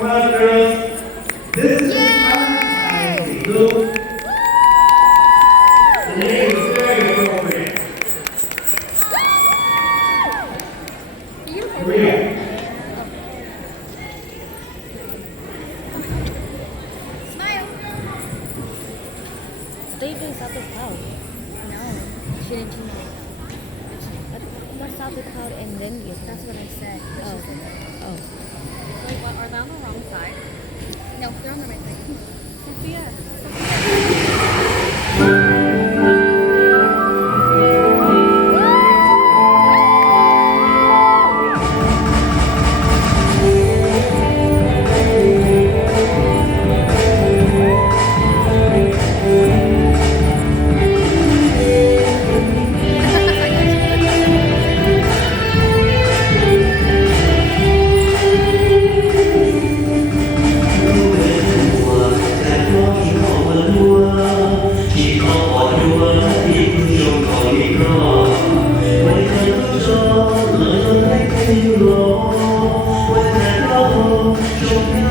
Come on, girls. This is Valentine's Day. Look, the name is very appropriate. Korea. They doing South Cloud. No, she didn't tell me. That's South Cloud and then yes. That's what I said. But Oh. she said that. Oh. Wait, what? Are they on the wrong side? No, they're on the right side. Sophia. Hãy subscribe cho kênh Ghiền Mì Gõ để không bỏ lỡ những video hấp dẫn